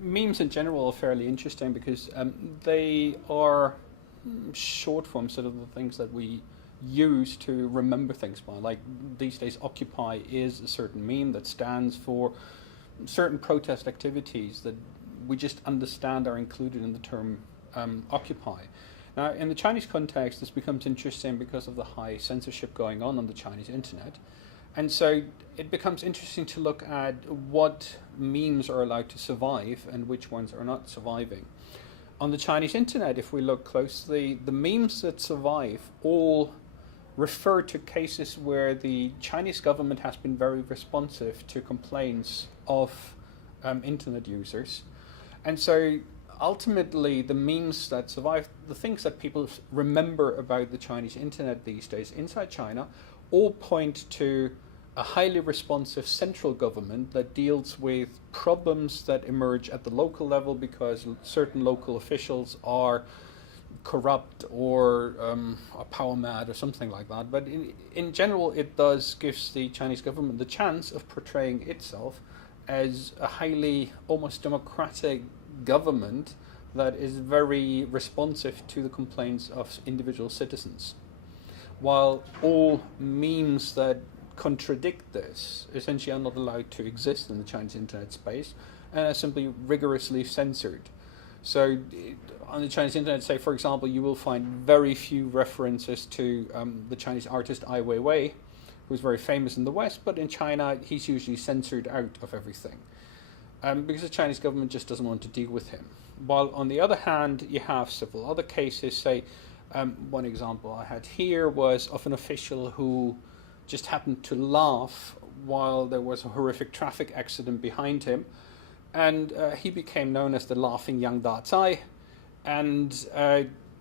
Memes in general are fairly interesting because they are short form sort of the things that we use to remember things by. Like these days, Occupy is a certain meme that stands for certain protest activities that we just understand are included in the term Occupy. Now, in the Chinese context, this becomes interesting because of the high censorship going on the Chinese internet. And so it becomes interesting to look at what memes are allowed to survive and which ones are not surviving. On the Chinese internet, if we look closely, the memes that survive all refer to cases where the Chinese government has been very responsive to complaints of internet users. And so ultimately, the memes that survive, the things that people remember about the Chinese internet these days inside China, all point to a highly responsive central government that deals with problems that emerge at the local level because certain local officials are corrupt or are power mad or something like that. But in general, it does gives the Chinese government the chance of portraying itself as a highly, almost democratic government that is very responsive to the complaints of individual citizens. While all memes that contradict this essentially are not allowed to exist in the Chinese internet space and are simply rigorously censored. So on the Chinese internet, say for example, you will find very few references to the Chinese artist Ai Weiwei, who's very famous in the West, but in China he's usually censored out of everything because the Chinese government just doesn't want to deal with him. While on the other hand, you have several other cases. Say one example I had here was of an official who just happened to laugh while there was a horrific traffic accident behind him, and he became known as the laughing young Da Zai, and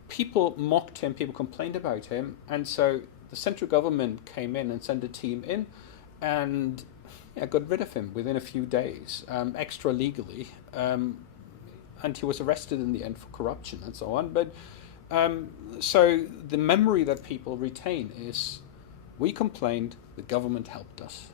people mocked him, people complained about him, and so the central government came in and sent a team in and got rid of him within a few days, extra legally, and he was arrested in the end for corruption and so on. But so the memory that people retain is, we complained, the government helped us.